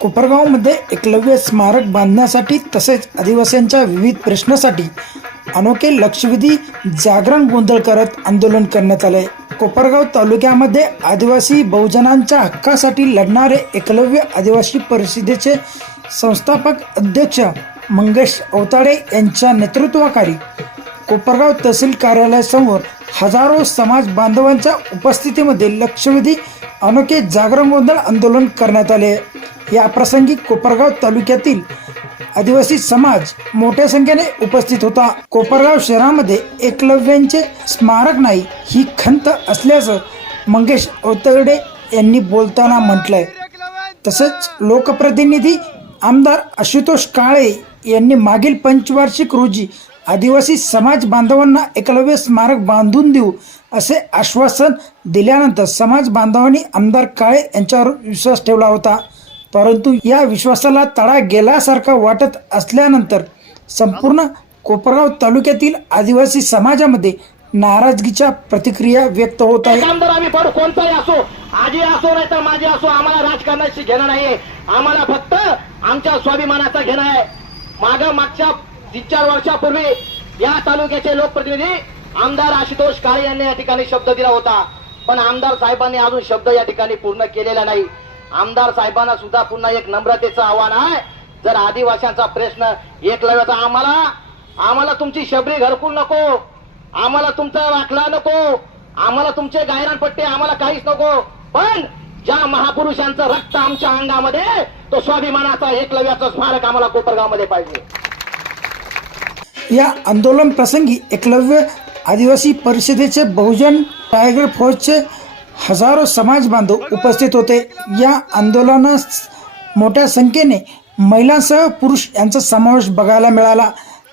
कोपरगावमध्ये एकलव्य स्मारक बांधण्यासाठी तसेच आदिवासींच्या विविध प्रश्नासाठी अनोखे लक्षवेधी जागरण गोंधळ करत आंदोलन करण्यात आले। कोपरगाव तालुक्यामध्ये आदिवासी बहुजनांच्या हक्कासाठी लढणारे एकलव्य आदिवासी परिषदेचे संस्थापक अध्यक्ष मंगेश अवताडे यांच्या नेतृत्वाखाली कोपरगाव तहसील कार्यालयासमोर हजारो समाज बांधवांच्या उपस्थितीमध्ये लक्षवेधी अनोखे जागरण गोंधळ आंदोलन करण्यात आले। या प्रसंगी कोपरगाव तालुक्यातील आदिवासी समाज मोठ्या संख्येने उपस्थित होता। कोपरगाव शहरामध्ये एकलव्यांचे स्मारक नाही ही खंत असल्याचं मंगेश अवताडे यांनी बोलताना म्हटलंय। तसेच लोकप्रतिनिधी आमदार आशुतोष काळे यांनी मागील पंचवार्षिक रोजी आदिवासी समाज बांधवांना एकलव्य स्मारक बांधून देऊ असे आश्वासन दिल्यानंतर समाज बांधवांनी आमदार काळे यांच्यावर विश्वास ठेवला होता, परंतु या विश्वासाला तडा गेल्यासारखा वाटत असल्यानंतर संपूर्ण कोपरगाव तालुक्यातील आदिवासी समाजामध्ये नाराजगीच्या प्रतिक्रिया व्यक्त होत आहेत। आम्ही कोणताही असो, आजी असो नाही तर माझी असो, आम्हाला राजकारणाशी घेणं नाहीये, आम्हाला फक्त आमच्या स्वाभिमानाचा घेणं आहे। मागच्या 3-4 वर्षापूर्वी या तालुक्याचे लोकप्रतिनिधी आमदार आशुतोष काळे यांनी या ठिकाणी शब्द दिला होता, पण आमदार साहेबांनी अजून शब्द या ठिकाणी पूर्ण केलेला नाही। आमदार साहेबांना सुद्धा पुन्हा एक नम्रतेचं आव्हान आहे, जर आदिवासींचा प्रश्न एकलव्याचा आम्हाला तुमची शबरी घरकुल नको, आम्हाला तुमचा वाकला नको, आम्हाला तुमचे गायरानपट्टे आम्हाला काहीच नको, पण ज्या महापुरुषांचं रक्त आमच्या अंगामध्ये तो स्वाभिमानाचा एकलव्याचं स्मारक आम्हाला कोपरगावमध्ये पाहिजे। या आंदोलन प्रसंगी एकलव्य आदिवासी परिषदेचे बहुजन टायगर फौजचे हजारो समाज बांधव उपस्थित होते। या आंदोलनास मोठ्या संख्येने महिलांसह पुरुष यांचा समावेश बघायला मिळाला।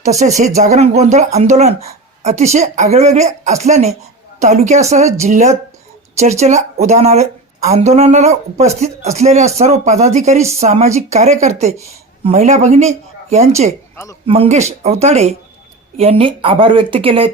तसेच हे जागरण गोंधळ आंदोलन अतिशय आगळेवेगळे असल्याने तालुक्यासह जिल्ह्यात चर्चेला उधाण आले। आंदोलनाला उपस्थित असलेल्या सर्व पदाधिकारी, सामाजिक कार्यकर्ते, महिला भगिनी यांचे मंगेश अवताडे यांनी आभार व्यक्त केले।